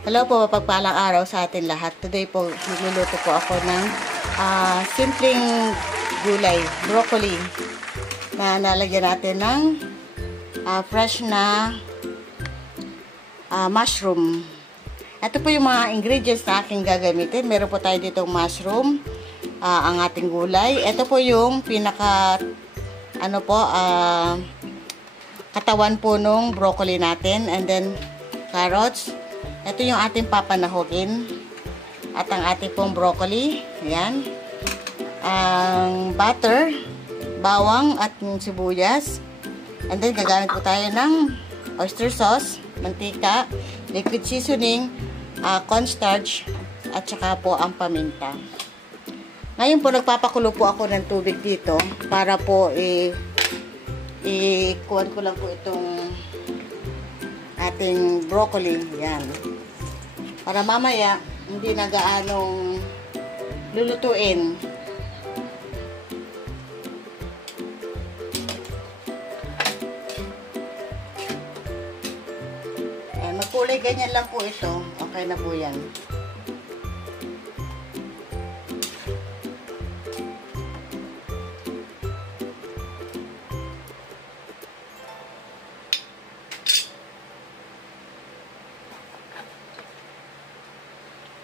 Hello po, mapagpalang araw sa atin lahat. Today po, magluluto po ako ng simpleng gulay, broccoli, na nalagyan natin ng fresh na mushroom. Ito po yung mga ingredients na aking gagamitin. Meron po tayo ditong mushroom, ang ating gulay. Ito po yung pinaka, katawan po nung broccoli natin. And then, carrots. Ito yung ating papanahogin. At ang ating pong broccoli. Ayan. Ang butter, bawang at sibuyas. And then, gagamit po tayo ng oyster sauce, mantika, liquid seasoning, cornstarch, at saka po ang paminta. Ngayon po, nagpapakulo po ako ng tubig dito para po kuhan ko lang po itong ating broccoli. Yan. Para mamaya, hindi na gaanong lulutuin. Magkulay ganyan lang po ito. Okay na po yan.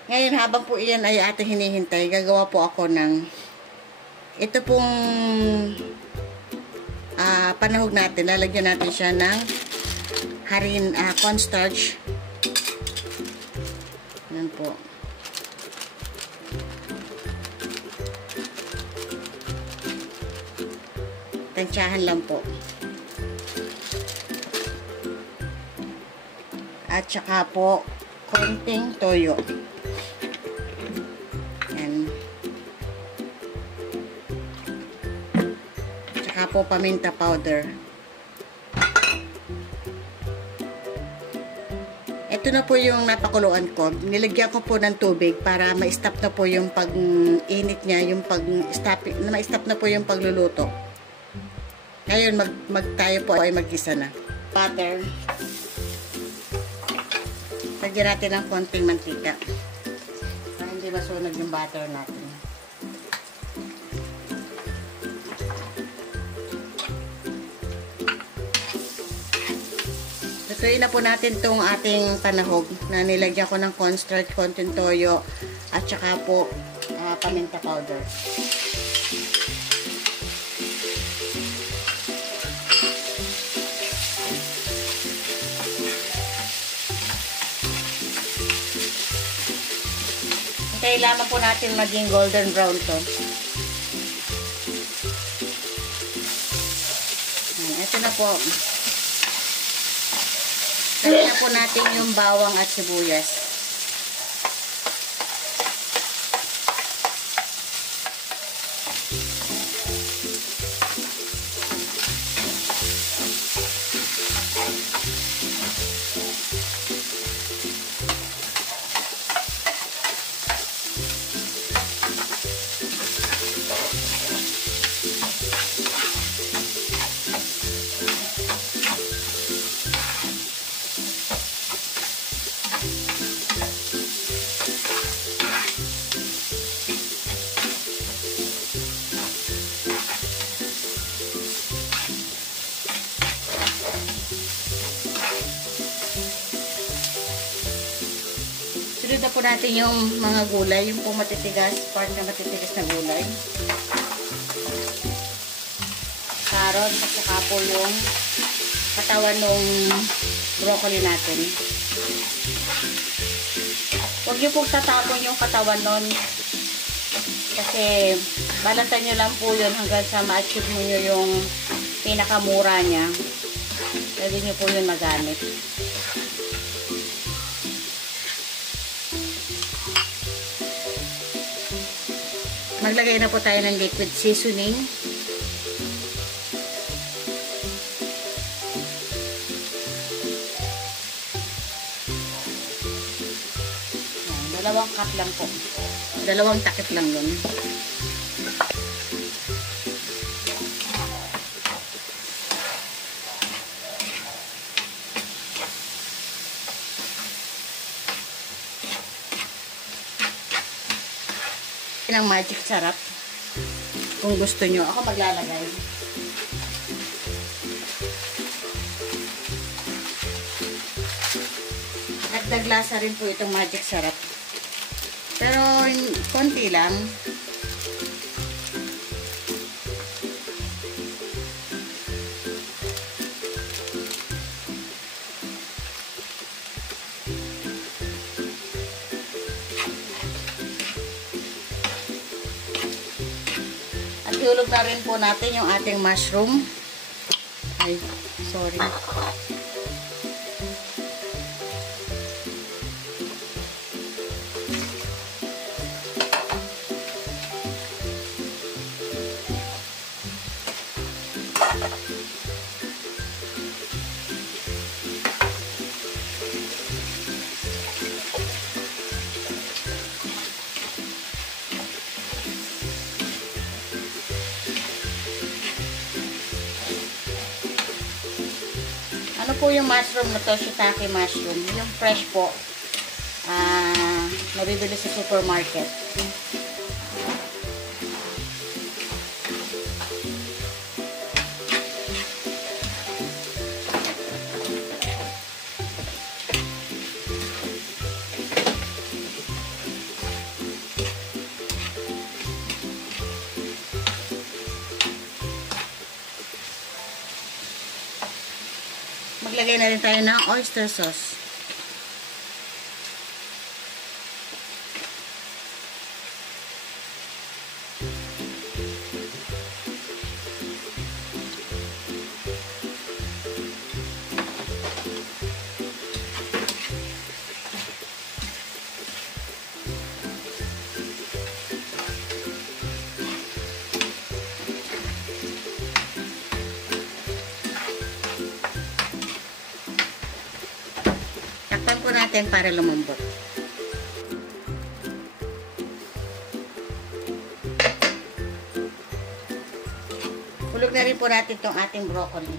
Ngayon, habang po iyan ay ating hinihintay, gagawa po ako ng ito pong panahog natin. Lalagyan natin siya ng cornstarch. Yan po. Tansyahan lang po. At saka po, konting toyo. Po paminta powder. Ito na po yung napakuluan ko. Nilagyan ko po ng tubig para ma-stop na po yung pag-init niya, yung ma-stop na po yung pagluluto. Ngayon tayo po ay mag-gisa na. Butter. Lagyan natin ng konting mantika para hindi masunog yung butter natin. Lutuin na po natin itong ating panahog na nilagyan ko ng cornstarch, konting toyo, at saka po paminta powder. Kailangan po natin maging golden brown to. Ito na po. Lagyan na po natin yung bawang at sibuyas. Sunod na po natin yung mga gulay, yung po matitigas, part na matitigas na gulay. Carrots at saka po yung katawan ng broccoli natin. Huwag niyo pong tatapon yung katawan nun kasi balatan nyo lang po yun hanggang sa ma-achieve nyo yung pinakamura niya. Pwede nyo po yun magamit. Maglagay na po tayo ng liquid seasoning. Dalawang cup lang po. Dalawang takip lang yun. ng magic sarap. Kung gusto nyo, ako maglalagay. Dagdag lasa rin po itong magic sarap. Pero, konti lang. At ihulog na rin po natin yung ating mushroom. Ay, sorry. Ano po yung mushroom na to? Shiitake mushroom. Yung fresh po. Nabibili sa supermarket. Maglagay na rin tayo ng oyster sauce. Takpan po natin para lumambot. Hulog na rin po natin itong ating broccoli.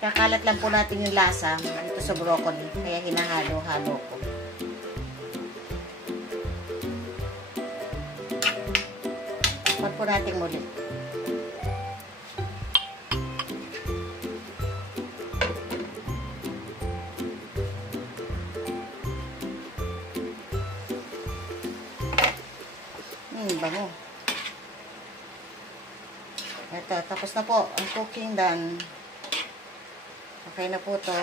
Kakalat lang po natin yung lasa dito sa broccoli. Kaya hinahalo-halo ko. Takpan po natin muli. Bango. Ito, tapos na po ang cooking done. Okay na po to.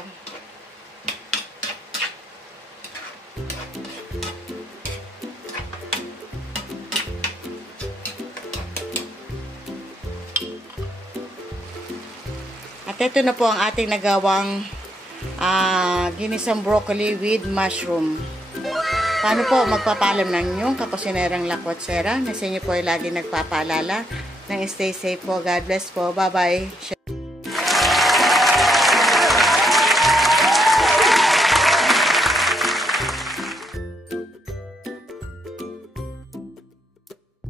At ito na po ang ating nagawang ginisang broccoli with mushroom. Paano po magpapalam ng inyong kapusinerang lakwatsera na sa inyo po ay lagi nagpapaalala ng stay safe po. God bless po. Bye-bye.